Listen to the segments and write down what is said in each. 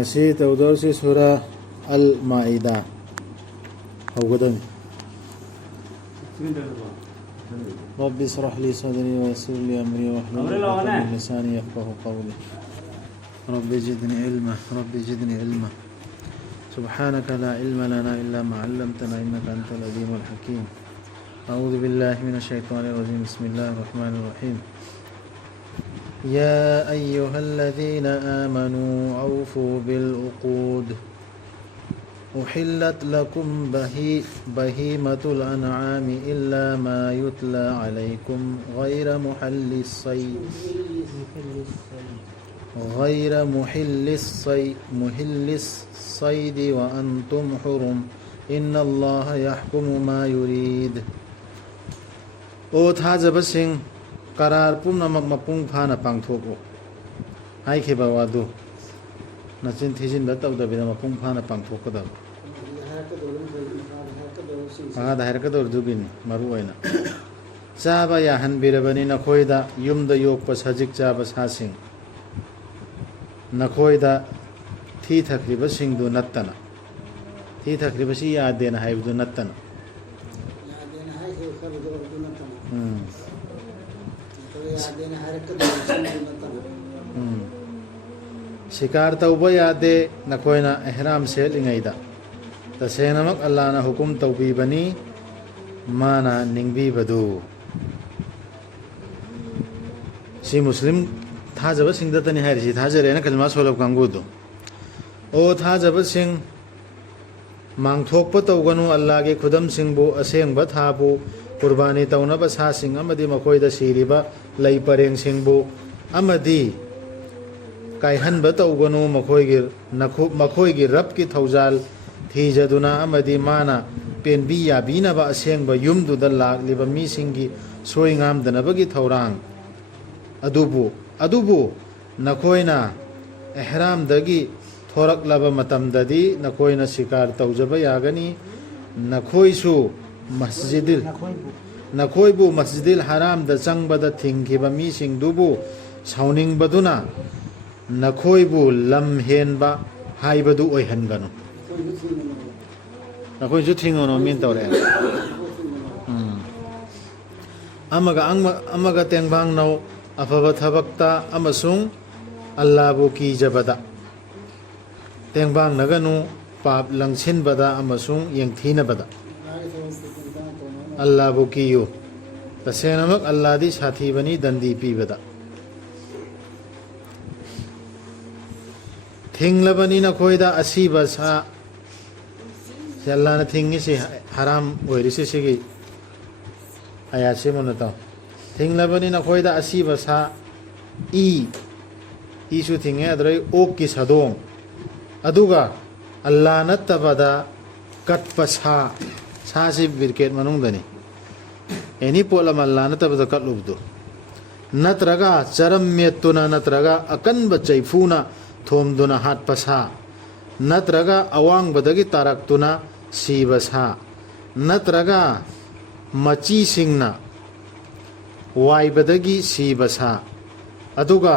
ngasi tawdorsi surah Al-Ma'idah hawgadani Rabbi israh li sadri wa yassir li amri wa hlul 'uqdatan min lisani yafqahu qawli Rabbi zidni ilma Subhanaka la ilma lana illa ma 'allamtana innaka antal alimul hakim A'udzu billahi minasy syaithanir rajim Bismillahir rahmanir rahim يا أيها الذين آمنوا أوفوا بالعقود أحلت لكم بهيمة الأنعام إلا ما يتلى عليكم غير محل الصيد وأنتم حرم إن الله يحكم ما يريد أوتهاجبسين Karar pumnamak mapung phana pangthoko hai khiba wadu nachin thijin da tawdabina mapung phana pangthokada aga daher ka dor dugin maru aina chaba ya hanbirabani nakhoida yumda yokpa sajik chaba sasing nakhoida thi thakriba singdu nattana thi thakriba si yadena haibdu nattana शिकार तौब यादे नकोयना एहराम से लिंगैदा तसेनमक अल्लाह ना हुकुम तौबीबनी माना निंगबी बदु सी मुस्लिम थाजब सिंगदतनी हारिसी थाजरे ना कलमा सोलब कांगुदो ओ थाजब सिंग मांगथोकप तौगनु अल्लाह के खुदम सिंगबु असेंगब थाबु कुर्बानी तौनब सासिंग अमदी मकोयदा सिरिबा लई परेंग सिंगबु अमदी कायहनब तौगनु मखोयगी रब की थौजाल थीजदुना अमदी माना पेनबी याबीनब असेंगब युमदुदा लाक्लिबा मीसिंगी सोयंगामदनबगी थौरांग अदुबु नखोयना एहरामदगी थोरकलबा मतमददी नखोयना शिकार तौजब यागनी नखोयसु नखोयबु मस्जिदिल हराम द चंगबद थिंगिबा मीसिंगदुबु साउनिंगबदुना नखोयबु लम हेनबा हाइबदु ओयहनगनु नखोयसु थिंगोनो मिन तौरे अमगा तेंगबांग नौ अफबा थबक्ता अमसुंग अल्लाहबु कीजबदा तेंगबांग नगनु पाप लंगसिनबदा अमसुंग यंगथीनबदा अल्लाह बुकियो तसेनमक अल्लाह दी साथी बनी दंदी पीबदा थिंगलबनी नखोयदा असीबा सा अल्लाह ने थिंगी से हराम ओइरिसे सिगी आया से मनता थिंगलबनी नखोयदा असीबा सा ईसु थिंगे अदरई ओक की सदोंग अदुगा अल्लाह नत्तबदा कटपसा सासी बिरकेट मनुंगदनी एनी पोला मल्ला नतबदा कटलुबदु नत्रगा चरम मेतुना नत्रगा अकनब चैफुना थोमदुना हात पसा नत्रगा अवांगबदगी तारक्तुना सीबसा नत्रगा मची सिंगना वाइबदगी सीबसा अदुगा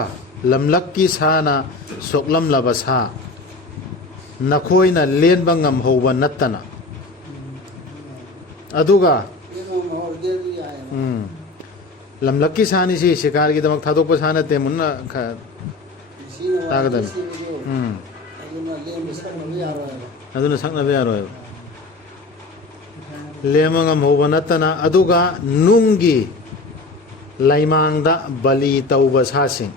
लमलक्की साना सोकलम लबसा नखोयना लेनबा ngamhouba nattana अदुगा लमलक्की सानी सी शिकार की दमक थादोक पसाना ते मुन्ना तागदम अदुना सकनबे यारोय लेमंगम होबा नत्तना अदुगा नुंगी लाइमांगदा बलि तौबा सासिंग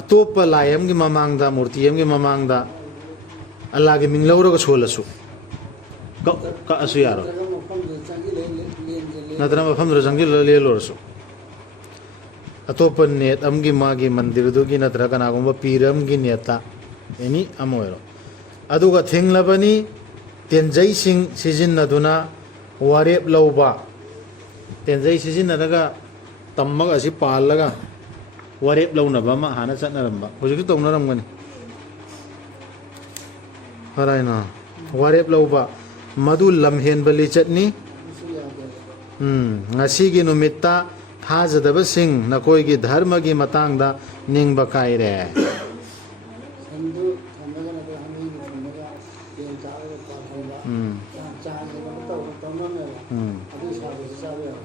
अतोप लायम की ममांगदा मूर्तियम की ममांगदा अल्लाह के मिंग लौरगा सोलसु का असु यारो नत्र मफम रजंगी ले लोरसु अतोप नेट अमगी मागी मंदिर दुगी नत्र कनागुंबा पीरम की नेता एनी अमोयरो अदुगा थिंगलबनी तेंजै सिंग सिजिन्नदुना वारेप लौबा तेंजै सिजिन्नदगा तम्मग असि पालगा वारेप लौनबा मा हाना चटनरंबा हुजुक तौनरंगनी हरायना वारेप लौबा मधु लमहेनबा लिचटनी ngasi numitta थाजदब सिंह नकोई की धर्म की मतंग निंग बकाई रे ꯊꯝꯃꯒꯅ ꯑꯩꯈꯣꯏ ꯍꯥꯃꯤꯒꯤ ꯊꯝꯃꯒ ꯌꯦꯟ ꯆꯥꯔꯒ ꯄꯥꯜꯍꯟꯕ ꯆꯥꯒꯦꯅ ꯇꯧꯅꯔꯝꯃꯦꯕ ꯑꯗꯨꯒꯤ ꯁꯥꯕꯁꯤ ꯆꯥꯕ ꯌꯥꯎꯋꯦ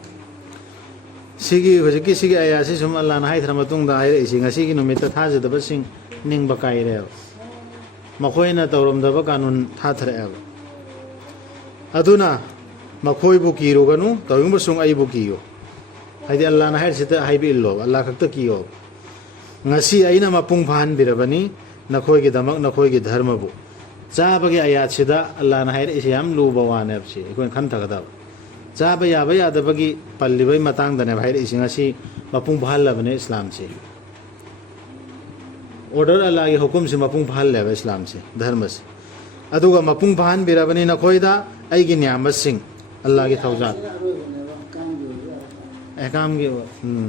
ꯁꯤꯒꯤ ꯍꯧꯖꯤꯛꯀꯤ ꯁꯤꯒꯤ ꯑꯌꯥꯁꯤ ꯁꯨꯝ ꯑꯜꯂꯥꯍꯅ ꯍꯥꯏꯊꯔ ꯃꯇꯨꯡꯗ ꯍꯥꯏꯔꯛꯏꯁꯤ ꯉꯁꯤꯒꯤ ꯅꯨꯃꯤꯠꯇ ꯊꯥꯖꯗꯕꯁꯤꯡ ꯅꯤꯡꯕ ꯀꯥꯏꯔꯦꯕ ꯃꯈꯣꯏꯅ ꯇꯧꯔꯝꯗꯕ ꯀꯥꯅꯨꯟ ꯊꯥꯊꯔꯛꯑꯦꯕ ꯑꯗꯨꯅ ꯃꯈꯣꯏꯕꯨ ꯀꯤꯔꯨꯒꯅꯨ ꯇꯧꯔꯤꯕꯁꯨꯡ ꯑꯩꯕꯨ ꯀꯤꯌꯨ ꯍꯥꯏꯗꯤ ꯑꯜꯂꯥꯍꯅ ꯍꯥꯏꯔꯤꯁꯤꯗ ꯍꯥꯏꯕ ꯏꯜꯂꯣ ꯑꯜꯂꯥꯍ ꯈꯛꯇ ꯀꯤꯌꯣ ꯉꯁꯤ ꯑꯩꯅ ꯃꯄꯨꯡ ꯐꯥꯍꯟꯕꯤꯔꯕꯅꯤ ꯅꯈꯣꯏꯒꯤꯗꯃꯛ ꯅꯈꯣꯏꯒꯤ ꯙꯔꯃꯕꯨ ꯆꯥꯕꯒꯤ ꯑꯌꯥꯠꯁꯤꯗ ꯑꯜꯂꯥꯍꯅ ꯍꯥꯏꯔꯛꯏꯁꯤ ꯌꯥꯝ ꯂꯨꯕ ꯋꯥꯅꯦꯕ ꯁꯤ ꯑꯩꯈꯣꯏꯅ ꯈꯟꯊꯒꯗꯕ ꯆꯥꯕ ꯌꯥꯕ ꯌꯥꯗꯕꯒꯤ ꯄꯜꯂꯤꯕꯒꯤ ꯃꯇꯥꯡꯗꯅꯦꯕ ꯍꯥꯏꯔꯛꯏꯁꯤ ꯉꯁꯤ ꯃꯄꯨꯡ ꯐꯥꯍꯜꯂꯕꯅꯦ ꯏꯁꯂꯥꯝꯁꯤ ꯑꯣꯔꯗꯔ ꯑꯜꯂꯥꯍꯒꯤ ꯍꯨꯀꯨꯝꯁꯤ ꯃꯄꯨꯡ ꯐꯥꯍꯜꯂꯦꯕ ꯏꯁꯂꯥꯝꯁꯤ ꯙꯔꯃꯁꯤ ꯑꯗꯨꯒ ꯃꯄꯨꯡ ꯐꯥꯍꯟꯕꯤꯔꯕꯅꯤ ꯅꯈꯣꯏꯗ ꯑꯩꯒꯤ ꯅꯤꯌꯥꯃꯠꯁꯤꯡ ꯑꯜꯂꯥꯍꯒꯤ ꯊꯧꯖꯥꯜ ꯑꯁꯤꯅ ꯑꯔꯣꯏꯕꯅꯦꯕ ꯀꯥꯡꯒꯤ ꯑꯣꯏꯕ ꯑꯍꯀꯥꯝꯒꯤ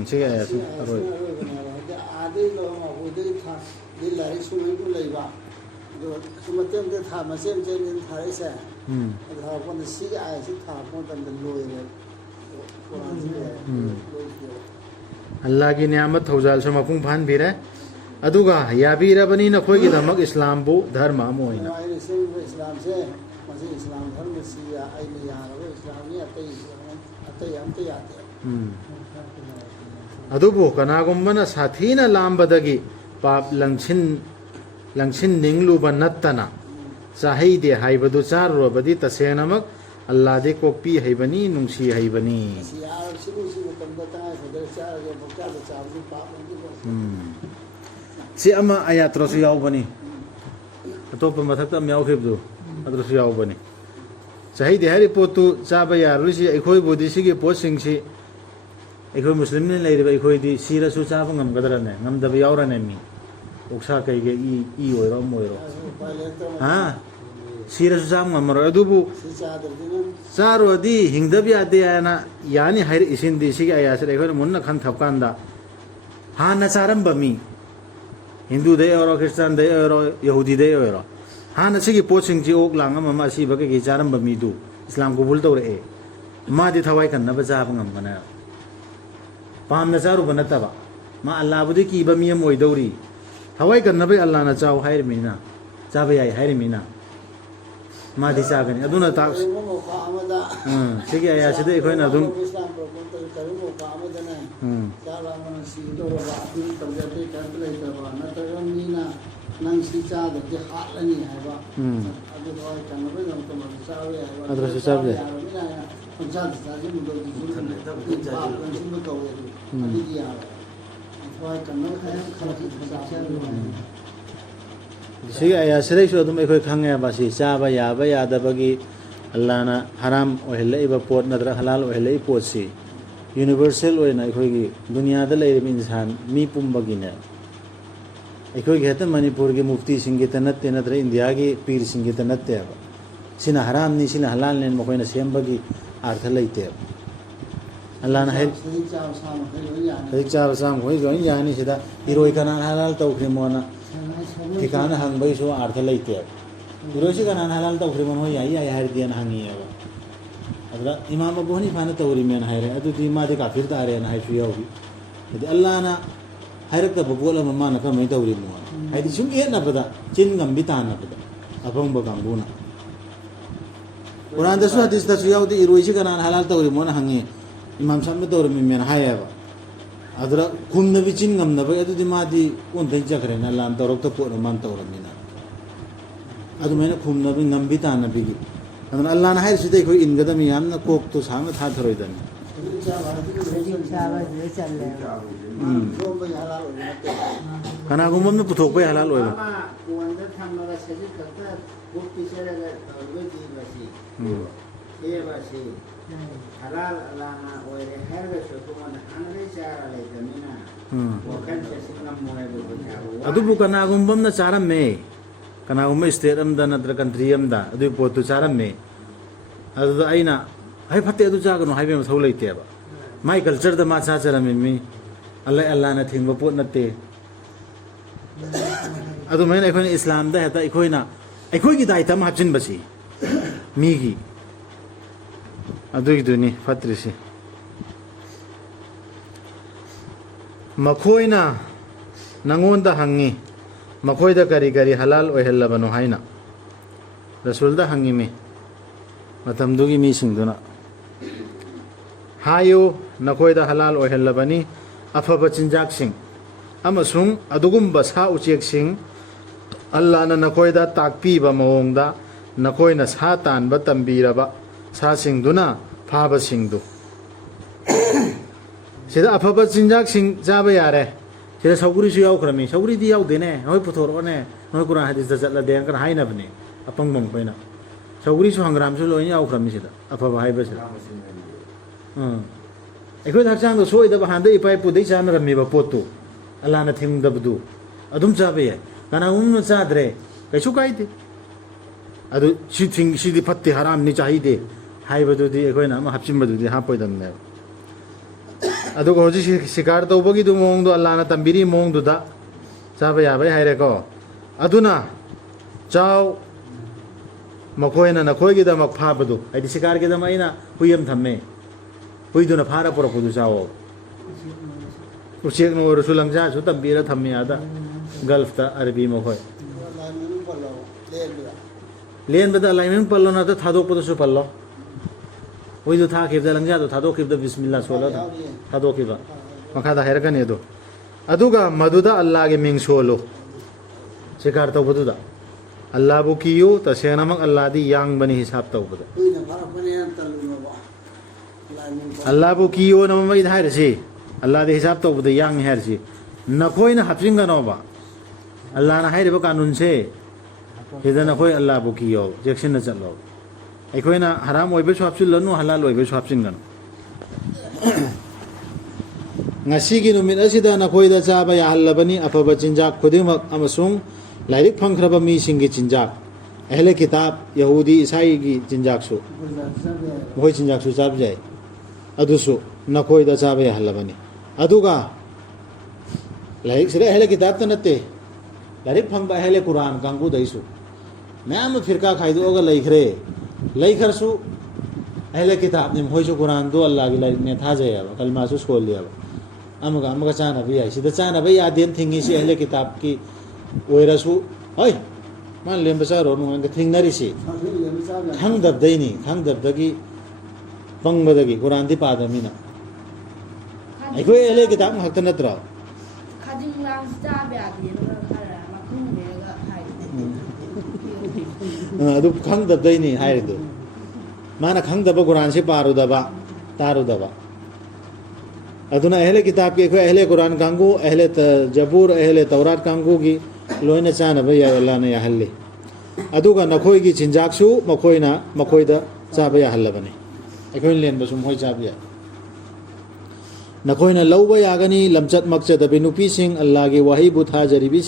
ꯁꯤꯒꯤ ꯑꯌꯥꯠꯁꯤ ꯑꯔꯣꯏ ꯑꯁꯤꯅ ꯑꯔꯣꯏꯕꯅꯦꯕ ꯍꯥꯏꯗꯤ ꯑꯥꯗꯩ ꯃꯈꯣꯏꯗꯒꯤ ꯂꯥꯏꯔꯤꯛ ꯁꯨꯃꯥꯏꯅ ꯂꯩꯕ ꯑꯗꯣ ꯃꯇꯦꯛ ꯃꯇꯦꯛ ꯊꯥ ꯃꯆꯦꯠ ꯃꯆꯦꯠ ꯊꯥꯔꯛꯏꯁꯦ ꯑꯗꯨ ꯊꯥꯔꯛꯄꯗ ꯁꯤꯒꯤ ꯑꯥꯏꯁꯤ ꯊꯥꯔꯛꯄ ꯃꯇꯝꯗ ꯂꯣꯏꯔꯦ ꯀꯨꯔꯥꯟꯁꯤ ꯂꯣꯏꯈꯤꯕ ꯑꯜꯂꯥꯍꯒꯤ ꯅꯤꯌꯥꯃꯠ ꯊꯧꯖꯥꯜꯁꯨ ꯃꯄꯨꯡ ꯐꯥꯍꯟꯕꯤꯔꯦ ꯑꯗꯨꯒ ꯌꯥꯕꯤꯔꯕꯅꯤ ꯅꯈꯣꯏꯒꯤꯗꯃꯛ ꯏꯁꯂꯥꯝꯕꯨ ꯙꯔꯃ ꯑꯃ ꯑꯣꯏꯅ ꯑꯩꯅ ꯁꯦꯝꯕ ꯏꯁꯂꯥꯝꯁꯦ ꯃꯁꯤ ꯏꯁꯂꯥꯝ ꯙꯔꯃꯁꯤ ꯑꯩꯅ ꯌꯥꯔꯕ ꯏꯁꯂꯥꯝꯅꯤ ꯑꯇꯩ ꯑꯝꯇ ꯌꯥꯗꯦ ꯑꯗꯨꯕꯨ ꯀꯅꯥꯒꯨꯝꯕꯅ ꯁꯥꯊꯤꯅ ꯂꯥꯝꯕꯗꯒꯤ ꯄꯥꯞ ꯂꯪꯁꯤꯟꯅꯤꯡꯂꯨꯕ ꯅꯠꯇꯅ ꯆꯥꯍꯩꯗꯦ ꯍꯥꯏꯕꯗꯨ ꯆꯥꯔꯨꯔꯕꯗꯤ ꯇꯁꯦꯡꯅꯃꯛ ꯑꯜꯂꯥꯍꯗꯤ ꯀꯣꯛꯄꯤ ꯍꯩꯕꯅꯤ ꯅꯨꯡꯁꯤ ꯍꯩꯕꯅꯤ ꯃꯁꯤ ꯌꯥꯔꯕꯁꯤꯕꯨ ꯁꯤ ꯃꯇꯝꯗ ꯇꯉꯥꯏ ꯐꯗꯅ ꯆꯥꯔꯒ ꯄꯪꯆꯥꯗ ꯆꯥꯕꯁꯤ ꯄꯥꯞ ꯁꯤ ꯑꯃ ꯑꯌꯥꯠꯇ꯭ꯔꯁꯨ ꯌꯥꯎꯕꯅꯤ ꯑꯇꯣꯞꯄ ꯃꯊꯛꯇ ꯑꯃ ꯌꯥꯎꯈꯤꯕꯗꯨ ꯑꯗꯨꯁꯨ ꯌꯥꯎꯕꯅꯤ ꯆꯥꯍꯩꯗꯦ ꯍꯥꯏꯔꯤꯕ ꯄꯣꯠꯇꯨ ꯆꯥꯕ ꯌꯥꯔꯣꯏꯁꯤ ꯑꯩꯈꯣꯏꯕꯨꯗꯤ ꯁꯤꯒꯤ ꯄꯣꯠꯁꯤꯡꯁꯤ ꯑꯩꯈꯣꯏ ꯃꯨꯁꯂꯤꯝꯅ ꯂꯩꯔꯤꯕ ꯑꯩꯈꯣꯏꯗꯤ ꯁꯤꯔꯁꯨ ꯆꯥꯕ ꯉꯝꯒꯗ꯭ꯔꯅꯦ ꯉꯝꯗꯕ ꯌꯥꯎꯔꯅꯦ ꯃꯤ ꯑꯣꯛꯁꯥ ꯀꯩꯒ ꯏ ꯑꯣꯏꯔꯣ ꯑꯃ ꯑꯣꯏꯔꯣ ꯁꯤꯔꯁꯨ ꯆꯥꯕ ꯉꯝꯃꯔꯣꯏ ꯑꯗꯨꯕꯨ ꯆꯥꯔꯨꯔꯗꯤ ꯍꯤꯡꯗꯕ ꯌꯥꯗꯦ ꯍꯥꯏꯅ ꯌꯥꯅꯤ ꯍꯥꯏꯔꯛꯏꯁꯤꯡꯗꯤ ꯁꯤꯒꯤ ꯑꯌꯥꯁꯤꯗ ꯑꯩꯈꯣꯏꯅ ꯃꯨꯟꯅ ꯈꯟꯊꯕ ꯀꯥꯟꯗ ꯍꯥꯟꯅ ꯆꯥꯔꯝꯕ ꯃꯤ ꯍꯤꯟꯗꯨꯗꯩ ꯑꯣꯏꯔꯣ ꯈ꯭ꯔꯤꯁꯇꯥꯟꯗꯩ ꯑꯣꯏꯔꯣ ꯌꯍꯨꯗꯤꯗꯩ ꯑꯣꯏꯔꯣ ꯍꯥꯟꯅ ꯁꯤꯒꯤ ꯄꯣꯠꯁꯤꯡꯁꯤ ꯑꯣꯛ ꯂꯥꯡ ꯑꯃ ꯑꯁꯤꯕ ꯀꯩꯀꯩ ꯆꯥꯔꯝꯕ ꯃꯤꯗꯨ ꯏꯁꯂꯥꯝ ꯀꯕꯨꯜ ꯇꯧꯔꯛꯑꯦ ꯃꯥꯗꯤ ꯊꯋꯥꯏ ꯀꯟꯅꯕ ꯆꯥꯕ ꯉꯝꯒꯅꯦꯕ ꯄꯥꯝꯅ ꯆꯥꯔꯨꯕ ꯅꯠꯇꯕ ꯃꯥ ꯑꯜꯂꯥꯍꯕꯨꯗꯤ ꯀꯤꯕ ꯃꯤ ꯑꯃ ꯑꯣꯏꯗꯧꯔꯤ ꯊꯋꯥꯏ ꯀꯟꯅꯕꯩ ꯑꯜꯂꯥꯍꯅ ꯆꯥꯎ ꯍꯥꯏꯔꯤꯃꯤꯅ ꯆꯥꯕ ꯌꯥꯏ ꯍꯥꯏꯔꯤꯃꯤꯅ ꯃꯥꯗꯤ ꯆꯥꯒꯅꯤ ꯑꯗꯨꯅ ꯁꯤꯒꯤ ꯑꯌꯥꯁꯤꯗ ꯑꯩꯈꯣꯏꯅ ꯑꯗꯨꯝ ꯅꯠꯇ꯭ꯔꯒ ꯃꯤꯅ ꯅꯪ ꯁꯤ ꯆꯥꯗ꯭ꯔꯗꯤ ꯍꯥꯠꯂꯅꯤ ꯍꯥꯏꯕ ꯑꯗꯨ ꯊꯋꯥꯏ ꯀꯟꯅꯕꯒꯤꯗꯃꯛꯇ ꯆꯥꯕ ꯌꯥꯏ ꯑꯗꯨꯁꯨ ꯆꯥꯕ ꯌꯥꯏ ꯄꯪꯆꯥꯗ ꯆꯥꯁꯤꯟꯕ ꯀꯧꯋꯦ ꯑꯗꯨꯗꯤ ꯌꯥꯔꯣꯏ ꯊꯋꯥꯏ ꯀꯟꯅꯕ ꯁꯤꯒꯤ ꯑꯌꯥꯁꯤꯗꯩꯁꯨ ꯑꯗꯨꯝ ꯑꯩꯈꯣꯏ ꯈꯪꯉꯦꯕ ꯁꯤ ꯆꯥꯕ ꯌꯥꯕ ꯌꯥꯗꯕꯒꯤ ꯑꯜꯂꯥꯍꯅ ꯍꯔꯥꯝ ꯑꯣꯏꯍꯜꯂꯛꯏꯕ ꯄꯣꯠ ꯅꯠꯇ꯭ꯔꯒ ꯍꯂꯥꯜ ꯑꯣꯏꯍꯜꯂꯛꯏꯕ ꯄꯣꯠꯁꯤ ꯌꯨꯅꯤꯚꯔꯁꯦꯜ ꯑꯣꯏꯅ ꯑꯩꯈꯣꯏꯒꯤ ꯗꯨꯅꯤꯌꯥꯗ ꯂꯩꯔꯤꯕ ꯏꯟꯁꯥꯟ ꯃꯤ ꯄꯨꯝꯕꯒꯤꯅꯦ ꯑꯩꯈꯣꯏꯒꯤ ꯍꯦꯛꯇ ꯃꯅꯤꯄꯨꯔꯒꯤ ꯃꯨꯐꯇꯤꯁꯤꯡꯒꯤꯇ ꯅꯠꯇꯦ ꯅꯠꯇ꯭ꯔꯒ ꯏꯟꯗꯤꯌꯥꯒꯤ ꯄꯤꯔꯁꯤꯡꯒꯤꯇ ꯅꯠꯇꯦꯕ ꯁꯤꯅ ꯍꯔꯥꯝꯅꯤ ꯁꯤꯅ ꯍꯂꯥꯜꯅꯤ ꯃꯈꯣꯏꯅ ꯁꯦꯝꯕꯒꯤ ꯑꯥꯔꯊ ꯂꯩꯇꯦꯕ ꯑꯜꯂꯥꯍꯅ ꯍꯧꯖꯤꯛ ꯆꯥꯕ ꯆꯥꯝ ꯃꯈꯣꯏ ꯂꯣꯏꯅ ꯌꯥꯅꯤ ꯁꯤꯗ ꯏꯔꯣꯏ ꯀꯅꯥꯅ ꯍꯂꯥꯜ ꯇꯧꯈ꯭ꯔꯤꯃꯣꯅ ꯊꯤꯀꯥꯅ ꯍꯪꯕꯒꯤꯁꯨ ꯑꯥꯔꯊ ꯂꯩꯇꯦꯕ ꯏꯔꯣꯏꯁꯤ ꯀꯅꯥꯅ ꯍꯂꯥꯜ ꯇꯧꯈ꯭ꯔꯤꯃꯣ ꯍꯣꯏ ꯌꯥꯏ ꯌꯥꯏ ꯍꯥꯏꯔꯗꯤꯅ ꯍꯪꯉꯤꯑꯕ ꯑꯗꯨꯗ ꯏꯃꯥꯝ ꯑꯕꯨ ꯍꯅꯤꯐꯥꯅ ꯇꯧꯔꯤꯃꯦꯅ ꯍꯥꯏꯔꯦ ꯑꯗꯨꯗꯤ ꯃꯥꯗꯤ ꯀꯥꯐꯤꯔ ꯇꯥꯔꯦꯅ ꯍꯥꯏꯁꯨ ꯌꯥꯎꯏ ꯍꯥꯏꯗꯤ ꯑꯜꯂꯥꯍꯅ ꯍꯥꯏꯔꯛꯇꯕ ꯄꯣꯠ ꯑꯃ ꯃꯥꯅ ꯀꯃꯥꯏꯅ ꯇꯧꯔꯤꯃꯣ ꯍꯥꯏꯗꯤ ꯁꯨꯝ ꯌꯦꯠꯅꯕꯗ ꯆꯤꯟ ꯉꯝꯕꯤ ꯇꯥꯟꯅꯕꯗ ꯑꯐꯪꯕ ꯀꯥꯡꯕꯨꯅ ꯀꯨꯔꯥꯟꯗꯁꯨ ꯍꯗꯤꯁꯇꯁꯨ ꯌꯥꯎꯗꯦ ꯏꯔꯣꯏꯁꯤ ꯀꯅꯥꯅ ꯍꯂꯥꯜ ꯇꯧꯔꯤꯃꯣꯅ ꯍꯪꯉꯤ ꯏꯃꯥꯝ ꯁꯥꯕꯅ ꯇꯧꯔꯝꯃꯤꯃꯦꯅ ꯍꯥꯏꯌꯦꯕ ꯑꯗꯨꯗ ꯈꯨꯝꯅꯕꯤ ꯆꯤꯟ ꯉꯝꯅꯕꯒꯤ ꯑꯗꯨꯗꯤ ꯃꯥꯗꯤ ꯑꯣꯟꯊꯩ ꯆꯠꯈ꯭ꯔꯦꯅ ꯂꯥꯟ ꯇꯧꯔꯛꯇ ꯄꯣꯠꯅ ꯃꯥꯅ ꯇꯧꯔꯝꯃꯤꯅ ꯑꯗꯨꯃꯥꯏꯅ ꯈꯨꯝꯅꯕꯤ ꯉꯝꯕꯤ ꯇꯥꯟꯅꯕꯤꯒꯤ ꯑꯗꯨꯅ ꯑꯜꯂꯥꯍꯅ ꯍꯥꯏꯔꯤꯁꯤꯗ ꯑꯩꯈꯣই ꯏꯟꯒꯗꯕꯅꯤ ꯌꯥꯝꯅ ꯀꯣꯛꯇꯣ ꯁꯥꯡꯅ ꯊꯥꯊꯔꯣꯏꯗꯕꯅꯤ ꯀꯅꯥꯒꯨꯝꯕ ꯑꯃꯅ ꯄꯨꯊꯣꯛꯄ ꯍꯂꯥꯜ ꯑꯣꯏꯕ halal alana oire harvest kuma hanre chara leidamina wakan chesinga moebu bujabo adubu kanagumba amna charamme kanagumba state amda natra country amda adu potu charamme adu aina hai phatte adu chagano haibe ma thau leiteba mai culture da ma cha charame mi allah allah na thingba pot natte adu maina ekhoi islam da heta ekhoina ekhoi gi dai tam hapchin basi mi gi ꯑꯗꯨꯒꯤꯗꯨꯅꯤ ꯐꯠꯇ꯭ꯔꯤꯁꯤ ꯃꯈꯣꯏꯅ ꯅꯉꯣꯟꯗ ꯍꯪꯉꯤ ꯃꯈꯣꯏꯗ ꯀꯔꯤ ꯀꯔꯤ ꯍꯂꯥꯜ ꯑꯣꯏꯍꯜꯂꯕꯅꯣ ꯍꯥꯏꯅ ꯔꯁꯨꯜꯗ ꯍꯪꯉꯤꯃꯤ ꯃꯇꯝꯗꯨꯒꯤ ꯃꯤꯁꯤꯡꯗꯨꯅ ꯍꯥꯏꯌꯨ ꯅꯈꯣꯏꯗ ꯍꯂꯥꯜ ꯑꯣꯏꯍꯜꯂꯕꯅꯤ ꯑꯐꯕ ꯆꯤꯟꯖꯥꯛꯁꯤꯡ ꯑꯃꯁꯨꯡ ꯑꯗꯨꯒꯨꯝꯕ ꯁꯥ ꯎꯆꯦꯛꯁꯤꯡ ꯑꯜꯂꯥꯍꯅ ꯅꯈꯣꯏꯗ ꯇꯥꯛꯄꯤꯕ ꯃꯑꯣꯡꯗ ꯅꯈꯣꯏꯅ ꯁꯥ ꯇꯥꯟꯕ ꯇꯝꯕꯤꯔꯕ ꯁꯥꯁꯤꯡꯗꯨꯅ ꯐꯥꯕꯁꯤꯡꯗꯨ sida afaba jinjak sing jaba yare sida sauguri su yaukhrami sauguri di yaudene hoi puthorone hoi Quran hadis da jatla den kan haina bne apang mong koina sauguri su hangram su loin yaukhrami sida afaba haiba sida ekhoi thakchang do soi da bahanda ipai pudai chan rami ba potu Allah na thing da bdu adum jabe ya kana um no chadre kaisu kaide adu si thing si di patti haram ni chahide haiba du di ekhoi na ma hapchim ba du di ha poidam ne adugo hoji sikar tawbagi du mong do Allah na tambiri mong du da chaba ya bai haire ko aduna chau makhoi na nakhoi gi da mak pha badu ai sikar gi da mai na huyam thamme hui du na phara pura pudu chao usek no rasulang ja su tambira thamme ada gulf ta arabi makhoi len bada alignment pallo na ta thadok pudu su pallo hui du tha khib da langja do thadok khib da bismillah sola thadok khib makha da hair kan edo aduga maduda Allah ge ming solo sikar taw budu da Allah bu kiyo ta sena mak Allah di yang bani hisab taw budu Allah bu kiyo na mai da hair si Allah di hisab taw budu yang hair si na koi na hapsing ga no ba Allah na hair ba kanun se hida na koi Allah bu kiyo jection na chalo ꯑꯩꯈꯣꯏꯅ ꯍꯔꯥꯝ ꯑꯣꯏꯕꯁꯨ ꯍꯥꯞꯆꯤꯜꯂꯅꯨ ꯍꯂꯥꯜ ꯑꯣꯏꯕꯁꯨ ꯍꯥꯞꯆꯤꯟꯒꯅꯨ ꯉꯁꯤꯒꯤ ꯅꯨꯃꯤꯠ ꯑꯁꯤꯗ ꯅꯈꯣꯏꯗ ꯆꯥꯕ ꯌꯥꯍꯜꯂꯕꯅꯤ ꯑꯐꯕ ꯆꯤꯟꯖꯥꯛ ꯈꯨꯗꯤꯡꯃꯛ ꯑꯃꯁꯨꯡ ꯂꯥꯏꯔꯤꯛ ꯐꯪꯈ꯭ꯔꯕ ꯃꯤꯁꯤꯡꯒꯤ ꯆꯤꯟꯖꯥꯛ ꯑꯍꯂꯦ ꯀꯤꯇꯥꯕ ꯌꯍꯨꯗꯤ ꯏꯁꯥꯏꯒꯤ ꯆꯤꯟꯖꯥꯛꯁꯨ ꯃꯈꯣꯏ ꯆꯤꯟꯖꯥꯛꯁꯨ ꯆꯥꯕ ꯌꯥꯏ ꯑꯗꯨꯁꯨ ꯅꯈꯣꯏꯗ ꯆꯥꯕ ꯌꯥꯍꯜꯂꯕꯅꯤ ꯑꯗꯨꯒ ꯂꯥꯏꯔꯤꯛꯁꯤꯗ ꯑꯍꯂꯦ ꯀꯤꯇꯥꯕꯇ ꯅꯠꯇꯦ ꯂꯥꯏꯔꯤꯛ ꯐꯪꯕ ꯑꯍꯂꯦ ꯀꯨꯔꯥꯟ ꯀꯥꯡꯕꯨꯗꯩꯁꯨ ꯃꯌꯥꯝ ꯑꯃ ꯐꯤꯔꯀꯥ ꯈꯥꯏꯗꯣꯛꯑꯒ ꯂꯩꯈ꯭ꯔꯦ लेखरसु अहले किताब ने होइसु कुरान दो अल्लाह की लाइक ने था जाय अब कलमासु सोल लिया अमगा चाना भी आई सिदा चाना भी यादेन थिंगी से अहले किताब की ओइरसु होय मान लेम बसा रो नुंग थिंगनरी से खंग दब दैनी खंग दब दगी पंग बदगी कुरान दी पादमीना अखो अहले किताब हक नत्र खादिंग लांग चा ब्यादी खरा मखुंग बेगा हाय अदु खंग दब दैनी हाय दो माना खंग दब कुरान से पारु दबा तारु दबा अदुना अहले किताब के अहले कुरान कांगू अहले जबूर अहले तौरात कांगू की लोइना चाना बया अल्लाह ने यहल्ले अदुगा नखोय की चिंजाकसु मखोयना मखोयदा चाबा यहल्लबने अखोय लेन बसुम होय चाबिया नखोयना लौबा यागनी लमचत मकचद बिनुपी सिंह अल्लाह की वही बुथा जरिबिस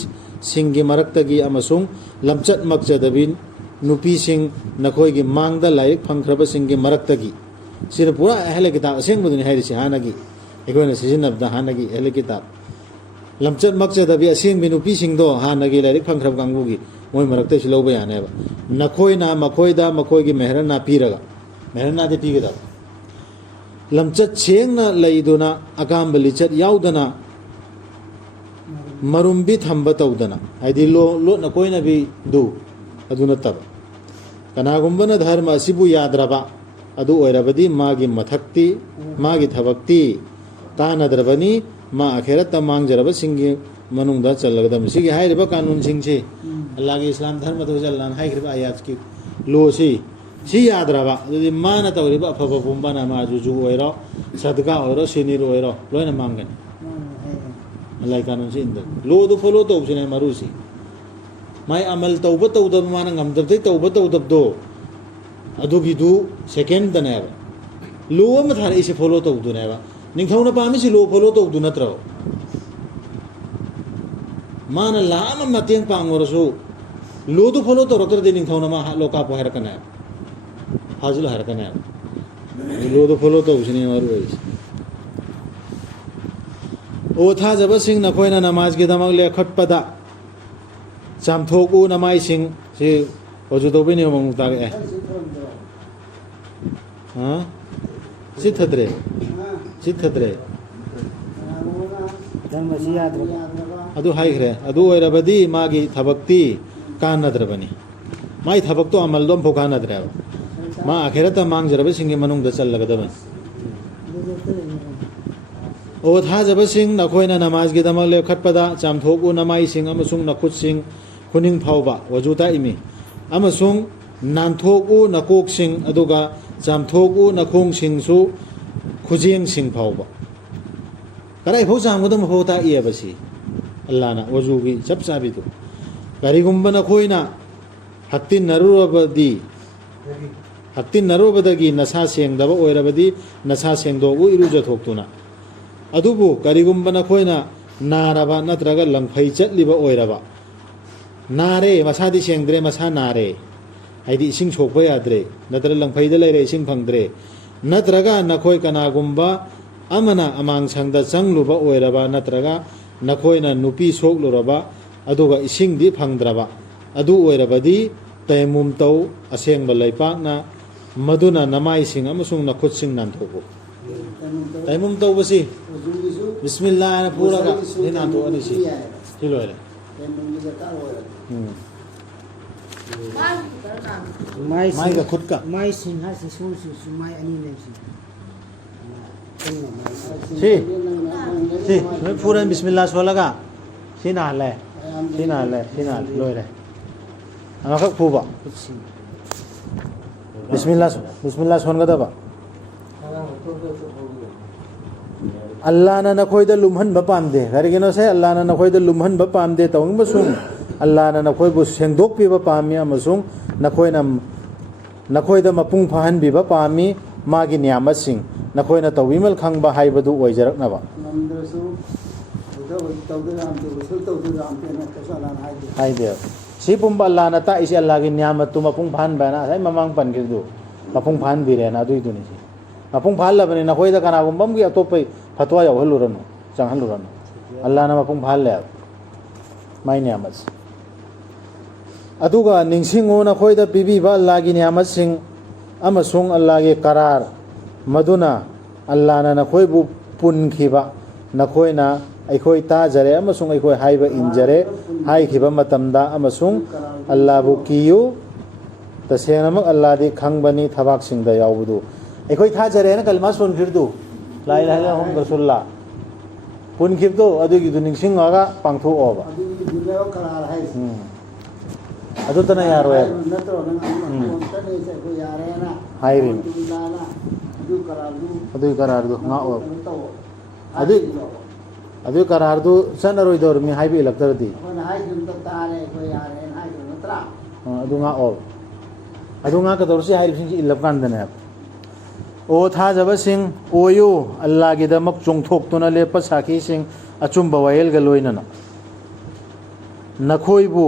सिंह की मरक्तगी अमसुंग लमचत मकचद बिन नुपी सिंह नखोय की मांगदा लाइक फंखरब सिंह की मरक्तगी सिर पूरा अहले किताब असेंग बुदनि हायरिसि हानगी एकोयना सिजनबदा हानगी अहले किताब लमचत मकचद बि असेंग बि नुपी सिंह दो हानगी लाइक फंखरब कांगुगी मोय मरक्ते सि लौबा यानेबा नखोयना मखोयदा मखोय की मेहरना पीरगा मेहरना दे पीगदा लमचत सेंगना लैदुना अकाम लिचत याउदना मरुम्बी थंब तौदना हाइदि लो न कोइना बि दु अदुना तब कनागुंबना धर्म असिबु याद्रबा अदु ओइरबदि मागी मथक्ति मागी थबक्ति तानद्रबनी मा अखेरत मांगजरब सिंगी मनुंगदा चलगदम सिगी हाइरिबा कानून सिंगसे अल्लाह के इस्लाम धर्म तो जल्लान हाइरिबा आयात की लो सी याद्रबा अदुदि माना तौरिबा अफबा बुंबा नमा जुजु ओइरो सदका ओइरो सिनिर ओइरो लोइना मांगन अल्लाह कानून से इंदर लो दो फॉलो तो उसने मरुसी माय अमल तौबा तौदब माना ngमदबदै तौबा तौदबदो अदुगिदु सेकेंड दनेबा लो अम थारे इसे फॉलो तौदुनेबा निंखौना पामिसि लो फॉलो तौदु नत्रो माना लाम मतेंग पांगोरसु लो दु फॉलो तौरतरदे निंखौना मा लोका पो हरकना हाजुल हरकना लो दु फॉलो तौसिने मरुइस ओ था जब सिंह नखोयना नमाज के दमक ले खटपदा चामथोकु नमाई सिंह से ओजु दोबेनि ममुक तागे हां सिथद्रे धर्म से याद रखा ꯑꯗꯨ ꯍꯥꯏꯈ꯭ꯔꯦ ꯑꯗꯨ ꯑꯣꯏꯔꯕꯗꯤ ꯃꯥꯒꯤ ꯊꯕꯛꯇꯤ ꯀꯥꯟꯅꯗ꯭ꯔꯕꯅꯤ ꯃꯥꯒꯤ ꯊꯕꯛꯇꯣ ꯑꯃꯜꯗꯣ ꯑꯃꯐꯥꯎ ꯀꯥꯟꯅꯗ꯭ꯔꯦꯕ ꯃꯥ ꯑꯈꯦꯔꯠꯇ ꯃꯥꯡꯖꯔꯕꯁꯤꯡꯒꯤ ꯃꯅꯨꯡꯗ ꯆꯜꯂꯒꯗꯕꯅꯤ ꯑꯣ ꯊꯥꯖꯕꯁꯤꯡ ꯅꯈꯣꯏꯅ ꯅꯃꯥꯖꯒꯤꯗꯃꯛ ꯂꯦꯞꯈꯠꯄꯗ ꯆꯥꯝꯊꯣꯛꯎ ꯅꯃꯥꯏꯁꯤꯡ ꯑꯃꯁꯨꯡ ꯅꯈꯨꯠꯁꯤꯡ ꯈꯨꯅꯤꯡ ꯐꯥꯎꯕ ꯋꯖꯨ ꯇꯥꯛꯏꯃꯤ ꯑꯃꯁꯨꯡ ꯅꯥꯟꯊꯣꯛꯎ ꯅꯀꯣꯛꯁꯤꯡ ꯑꯗꯨꯒ ꯆꯥꯝꯊꯣꯛꯎ ꯅꯈꯣꯡꯁꯤꯡꯁꯨ ꯈꯨꯖꯦꯡꯁꯤꯡ ꯐꯥꯎꯕ ꯀꯗꯥꯏꯐꯥꯎ ꯆꯥꯝꯒꯗꯕ ꯐꯥꯎ ꯇꯥꯛꯏꯑꯕ ꯁꯤ ꯑꯜꯂꯥꯍꯅ ꯋꯖꯨꯒꯤ ꯆꯞ ꯆꯥꯕꯤꯗꯣ ꯀꯔꯤꯒꯨꯝꯕ ꯅꯈꯣꯏꯅ ꯍꯛꯇꯤꯟꯅꯔꯨꯕꯗꯒꯤ ꯅꯁꯥ ꯁꯦꯡꯗꯕ ꯑꯣꯏꯔꯕꯗꯤ ꯅꯁꯥ ꯁꯦꯡꯗꯣꯛꯎ ꯏꯔꯨꯖꯊꯣꯛꯇꯨꯅ ꯑꯗꯨꯕꯨ ꯀꯔꯤꯒꯨꯝꯕ ꯅꯈꯣꯏꯅ ꯅꯥꯔꯕ ꯅꯠꯇ꯭ꯔꯒ ꯂꯪꯐꯩ ꯆꯠꯂꯤꯕ ꯑꯣꯏꯔꯕ ꯅꯥꯔꯦ ꯃꯁꯥꯗꯤ ꯁꯦꯡꯗ꯭ꯔꯦ ꯃꯁꯥ ꯅꯥꯔꯦ ꯍꯥꯏꯗꯤ ꯏꯁꯤꯡ ꯁꯣꯛꯄ ꯌꯥꯗ꯭ꯔꯦ ꯅꯠꯇ꯭ꯔꯒ ꯂꯪꯐꯩꯗ ꯂꯩꯔꯦ ꯏꯁꯤꯡ ꯐꯪꯗ꯭ꯔꯦ ꯅꯠꯇ꯭ꯔꯒ ꯅꯈꯣꯏ ꯀꯅꯥꯒꯨꯝꯕ ꯑꯃꯅ ꯑꯃꯥꯡꯁꯪꯗ ꯆꯪꯂꯨꯕ ꯑꯣꯏꯔꯕ ꯅꯠꯇ꯭ꯔꯒ ꯅꯈꯣꯏꯅ ꯅꯨꯄꯤ ꯁꯣꯛꯂꯨꯔꯕ ꯑꯗꯨꯒ ꯏꯁꯤꯡꯗꯤ ꯐꯪꯗ꯭ꯔꯕ ꯑꯗꯨ ꯑꯣꯏꯔꯕꯗꯤ ꯇꯌꯝꯃꯨꯝ ꯇꯧ ꯑꯁꯦꯡꯕ ꯂꯩꯄꯥꯛꯅ ꯃꯗꯨꯅ ꯅꯃꯥꯏꯁꯤꯡ ꯑꯃꯁꯨꯡ ꯅꯈꯨꯠꯁꯤꯡ ꯅꯥꯟꯊꯣꯛꯎ ꯇꯌꯝꯃꯨꯝ ꯇꯧꯕꯁꯤ ꯕꯤꯁꯃꯤꯜꯂꯥ ꯍꯥꯏꯅ ꯄꯨꯔꯒ ꯁꯤ ꯅꯥꯟꯊꯣꯛꯑꯅꯤ ꯁꯤ ꯂꯣꯏꯔꯦ ꯃꯥꯏꯒ ꯈꯨꯠꯀ ꯃꯥꯏꯁꯤꯡ ꯍꯥꯏꯁꯤ ꯁꯣꯡꯁꯤꯁꯨ ꯃꯥꯏ ꯑꯅꯤ ꯂꯩꯕꯁꯤ ꯁꯤ ꯅꯣꯏ ꯐꯨꯔꯅꯤ ꯕꯤꯁꯃꯤꯜꯂꯥ ꯁꯣꯜꯂꯒ ꯁꯤ ꯅꯥꯍꯜꯂꯦ ꯁꯤ ꯅꯥꯍꯜꯂꯦ ꯁꯤ ꯅꯥꯍꯜꯂꯦ ꯂꯣꯏꯔꯦ ꯑꯃꯈꯛ ꯐꯨꯕ ꯕꯤꯁꯃꯤꯜꯂꯥ ꯁꯣꯟꯒꯗꯕ ꯑꯜꯂꯥꯍꯅ ꯅꯈꯣꯏꯗ ꯂꯨꯝꯍꯟꯕ ꯄꯥꯝꯗꯦ ꯀꯔꯤꯒꯤꯅꯣꯁꯦ ꯑꯜꯂꯥꯍꯅ ꯅꯈꯣꯏꯗ ꯂꯨꯝꯍꯟꯕ ꯄꯥꯝꯗꯦ ꯇꯧꯅꯤꯡꯕꯁꯨꯡ ꯑꯜꯂꯥꯍꯅ ꯅꯈꯣꯏꯕꯨ ꯁꯦꯡꯗꯣꯛꯄꯤꯕ ꯄꯥꯝꯃꯤ ꯑꯃꯁꯨꯡ ꯅꯈꯣꯏꯗ ꯃꯄꯨꯡ ꯐꯥꯍꯟꯕꯤꯕ ꯄꯥꯝꯃꯤ ꯃꯥꯒꯤ ꯅꯤꯌꯥꯃꯠꯁꯤꯡ ꯅꯈꯣꯏꯅ ꯇꯧꯕꯤꯃꯜ ꯈꯪꯕ ꯍꯥꯏꯕꯗꯨ ꯑꯣꯏꯖꯔꯛꯅꯕ ꯍꯥꯏꯗꯦ ꯁꯤ ꯄꯨꯝꯕ ꯑꯜꯂꯥꯍꯅ ꯇꯥꯛꯏꯁꯤ ꯑꯜꯂꯥꯍꯒꯤ ꯅꯤꯌꯥꯃꯠꯇꯨ ꯃꯄꯨꯡ ꯐꯥꯍꯟꯕ ꯍꯥꯏꯅ ꯉꯁꯥꯏ ꯃꯃꯥꯡ ꯄꯟꯈꯤꯕꯗꯨ ꯃꯄꯨꯡ ꯐꯥꯍꯟꯕꯤꯔꯦꯅ ꯑꯗꯨꯏꯗꯨꯅꯤ ꯁꯤ ꯃꯄꯨꯡ ꯐꯥꯍꯜꯂꯕꯅꯤ ꯅꯈꯣꯏꯗ ꯀꯅꯥꯒꯨꯝꯕ ꯑꯃꯒꯤ ꯑꯇꯣꯞꯄ ꯐꯠꯋꯥ ꯌꯥꯎꯍꯜꯂꯨꯔꯅꯨ ꯆꯪꯍꯜꯂꯨꯔꯅꯨ ꯑꯜꯂꯥꯍꯅ ꯃꯄꯨꯡ ꯐꯥꯍꯜꯂꯦꯕ ꯃꯥꯏ ꯅꯤꯌꯥꯃꯠꯁꯤ ꯑꯗꯨꯒ ꯅꯤꯡꯁꯤꯡꯉꯨ ꯅꯈꯣꯏꯗ ꯄꯤꯕꯤꯕ ꯑꯜꯂꯥꯍꯒꯤ ꯅꯤꯌꯥꯃꯠꯁꯤꯡ ꯑꯃꯁꯨꯡ ꯑꯜꯂꯥꯍꯒꯤ ꯀꯔꯥꯔ ꯃꯗꯨꯅ ꯑꯜꯂꯥꯍꯅ ꯅꯈꯣꯏꯕꯨ ꯄꯨꯟꯈꯤꯕ ꯅꯈꯣꯏꯅ ꯑꯩꯈꯣꯏ ꯇꯥꯖꯔꯦ ꯑꯃꯁꯨꯡ ꯑꯩꯈꯣꯏ ꯍꯥꯏꯕ ꯏꯟꯖꯔꯦ ꯍꯥꯏꯈꯤꯕ ꯃꯇꯝꯗ ꯑꯃꯁꯨꯡ ꯑꯜꯂꯥꯍꯕꯨ ꯀꯤꯌꯨ ꯇꯁꯦꯡꯅꯃꯛ ꯑꯜꯂꯥꯍꯗꯤ ꯈꯪꯕꯅꯤ ꯊꯕꯥꯛꯁꯤꯡꯗ ꯌꯥꯎꯕꯗꯨ ꯑꯩꯈꯣꯏ ꯊꯥꯖꯔꯦꯅ ꯀꯜꯃꯥ ꯁꯣꯟꯈꯤꯕꯗꯨ ꯂꯥ ꯏꯂꯥꯍ ꯏꯜꯂꯜꯂꯥꯍ ꯃꯨꯍꯝꯃꯗꯨ ꯔꯁꯨꯂꯨꯜꯂꯥꯍ ꯄꯨꯟꯈꯤꯕꯗꯨ ꯑꯗꯨꯒꯤꯗꯨ ꯅꯤꯡꯁꯤꯡꯉꯒ ꯄꯥꯡꯊꯣꯛꯑꯣꯕ ꯑꯗꯨꯇꯅ ꯌꯥꯔꯣꯏ ꯍꯥꯏꯔꯤꯅꯤ ꯑꯗꯨꯒꯤ ꯀꯔꯥꯔꯗꯨ ꯉꯥꯛꯑꯣꯕ ꯑꯗꯨꯒꯤ ꯀꯔꯥꯔꯗꯨ ꯆꯠꯅꯔꯣꯏꯗꯧꯔꯃꯤ ꯍꯥꯏꯕ ꯏꯜꯂꯛꯇ꯭ꯔꯗꯤ ꯑꯗꯨ ꯉꯥꯛꯑꯣꯕ ꯑꯗꯨ ꯉꯥꯛꯀꯗꯧꯔꯁꯤ ꯍꯥꯏꯔꯤꯕꯁꯤꯡꯁꯤ ꯏꯜꯂꯕ ꯀꯥꯟꯗꯅꯦꯕ ꯑꯣ ꯊꯥꯖꯕꯁꯤꯡ ꯑꯣꯏꯌꯨ ꯑꯜꯂꯥꯍꯒꯤꯗꯃꯛ ꯆꯣꯡꯊꯣꯛꯇꯨꯅ ꯂꯦꯞꯄ ꯁꯥꯈꯤꯁꯤꯡ ꯑꯆꯨꯝꯕ ꯋꯥꯌꯦꯜꯒ ꯂꯣꯏꯅꯅ ꯅꯈꯣꯏꯕꯨ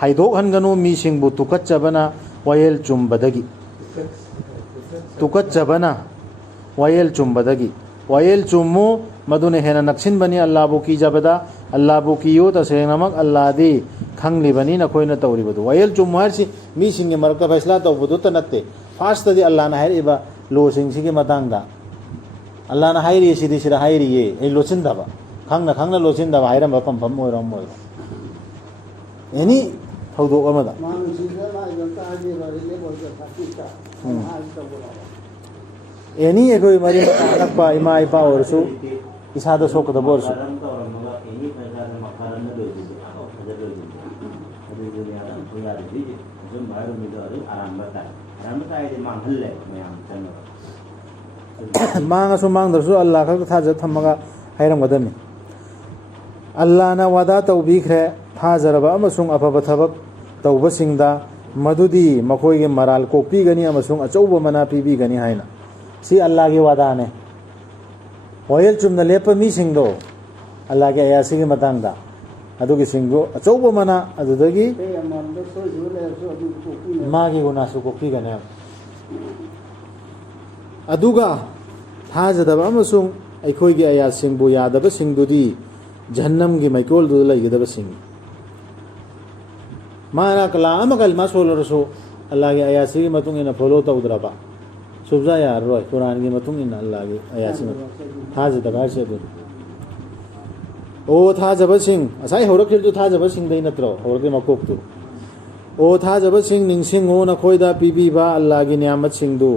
ꯍꯥꯏꯗꯣꯛꯍꯟꯒꯅꯨ ꯃꯤꯁꯤꯡꯕꯨ ꯇꯨꯀꯠꯆꯕꯅ ꯋꯥꯌꯦꯜ ꯆꯨꯝꯕꯗꯒꯤ ꯋꯥꯌꯦꯜ ꯆꯨꯝꯃꯨ ꯃꯗꯨꯅ ꯍꯦꯟꯅ ꯅꯛꯁꯤꯟꯕꯅꯤ ꯑꯜꯂꯥꯍꯕꯨ ꯀꯤꯖꯕꯗ ꯑꯜꯂꯥꯍꯕꯨ ꯀꯤꯌꯨ ꯇꯁꯦꯡꯅꯃꯛ ꯑꯜꯂꯥꯍꯗꯤ ꯈꯪꯂꯤꯕꯅꯤ ꯅꯈꯣꯏꯅ ꯇꯧꯔꯤꯕꯗꯨ ꯋꯥꯌꯦꯜ ꯆꯨꯝꯃꯨ ꯍꯥꯏꯔꯤꯁꯤ ꯃꯤꯁꯤꯡꯒꯤ ꯃꯔꯛꯇ ꯐꯩꯁꯂꯥ ꯇꯧꯕꯗꯨꯇ ꯅꯠꯇꯦ ꯐꯥꯔꯁꯇꯗꯤ ꯑꯜꯂꯥꯍꯅ ꯍꯥꯏꯔꯛꯏꯕ ꯂꯣꯁꯤꯡꯁꯤꯒꯤ ꯃꯇꯥꯡꯗ ꯑꯜꯂꯥꯍꯅ ꯍꯥꯏꯔꯤꯌꯦ ꯁꯤꯗ ꯍꯥꯏꯔꯤꯌꯦ ꯑꯩ ꯂꯣꯠꯁꯤꯟꯗꯕ ꯈꯪꯅ ꯂꯣꯠꯁꯤꯟꯗꯕ ꯍꯥꯏꯔꯝꯕ ꯄꯟꯐꯝ ꯑꯣꯏꯔꯝꯃꯣꯏꯕ ꯑꯦꯅꯤ ꯊꯧꯗꯣꯛ ꯑꯃꯗ ꯑꯦꯅꯤ ꯑꯩꯈꯣই ꯃꯔꯤ ꯃꯇꯥ ꯑꯅꯛꯄ ꯏꯃꯥ ꯏꯄꯥ ꯑꯣꯏꯔꯁꯨ ꯏꯁꯥꯗ ꯁꯣꯛꯀꯗꯕ ꯑꯣꯏꯔꯁꯨ ꯃꯥꯡꯉꯁꯨ ꯃꯥꯡꯗ꯭ꯔꯁꯨ ꯑꯜꯂꯥꯍ ꯈꯛꯇ ꯊꯥꯖ ꯊꯝꯃꯒ ꯍꯥꯏꯔꯝꯒꯗꯕꯅꯤ ꯑꯜꯂꯥꯍꯅ ꯋꯥꯗꯥ ꯇꯧꯕꯤꯈ꯭ꯔꯦ ꯊꯥꯖꯔꯕ ꯑꯃꯁꯨꯡ ꯑꯐꯕ ꯊꯕꯛ ꯇꯧꯕꯁꯤꯡꯗ ꯃꯗꯨꯗꯤ ꯃꯈꯣꯏꯒꯤ ꯃꯔꯥꯜ ꯀꯣꯛꯄꯤꯒꯅꯤ ꯑꯃꯁꯨꯡ ꯑꯆꯧꯕ ꯃꯅꯥ ꯄꯤꯕꯤꯒꯅꯤ ꯍꯥꯏꯅ ꯁꯤ ꯑꯜꯂꯥꯍꯒꯤ ꯋꯥꯗꯥꯅꯦ ꯋꯥꯌꯦꯜ ꯆꯨꯝꯅ ꯂꯦꯞꯄ ꯃꯤꯁꯤꯡꯗꯣ ꯑꯜꯂꯥꯍꯒꯤ ꯑꯌꯥꯁꯤꯒꯤ ꯃꯇꯥꯡꯗ ꯑꯗꯨꯒꯤꯁꯤꯡꯗꯣ ꯑꯆꯧꯕ ꯃꯅꯥ ꯑꯗꯨꯗꯒꯤ ꯃꯥꯒꯤ ꯒꯨꯅꯥꯁꯨ ꯀꯣꯛꯄꯤꯒꯅꯤ ꯑꯗꯨꯒ ꯊꯥꯖꯗꯕ ꯑꯃꯁꯨꯡ ꯑꯩꯈꯣꯏꯒꯤ ꯑꯌꯥꯁꯤꯡꯕꯨ ꯌꯥꯗꯕꯁꯤꯡꯗꯨꯗꯤ ꯖꯍꯟꯅꯝꯒꯤ ꯃꯩꯀꯣꯜꯗꯨꯗ ꯂꯩꯒꯗꯕꯁꯤꯡꯅꯤ ꯃꯥꯅ ꯂꯥꯛ ꯑꯃ ꯀꯜꯃꯥ ꯁꯣꯜꯂꯔꯁꯨ ꯑꯜꯂꯥꯍꯒꯤ ꯑꯌꯥꯁꯤꯒꯤ ꯃꯇꯨꯡ ꯏꯟꯅ ꯐꯣꯂꯣ ꯇꯧꯗ꯭ꯔꯕ ꯁꯨꯕꯖꯥ ꯌꯥꯔꯔꯣꯏ ꯀꯨꯔꯥꯟꯒꯤ ꯃꯇꯨꯡ ꯏꯟꯅ ꯑꯜꯂꯥꯍꯒꯤ ꯑꯌꯥꯁꯤ ꯊꯥꯖꯗꯕ ꯍꯥꯏꯁꯦ ꯑꯗꯨꯅꯤ ओ थाजबसिंग असai हौरखिरदु थाजबसिंग नत्रो हौरके मकोकतु ओ थाजबसिंग निंसिंगो नखोइदा पीबीबा अल्लाह की नियामतसिंगदु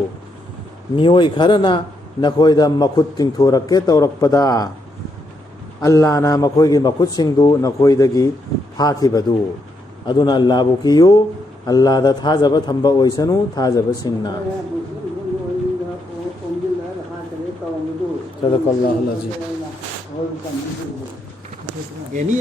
मियोय खरना नखोइदा मखुत तिंथोरके तौरकपदा अल्लाह ना मखोइगी मखुतसिंगदु नखोइदगी फाखिबदु अदुना अल्लाह बु कियो अल्लाह दा थाजब थंबा ओइसनु थाजबसिंगना सदकल्लाहुल अजीज यानी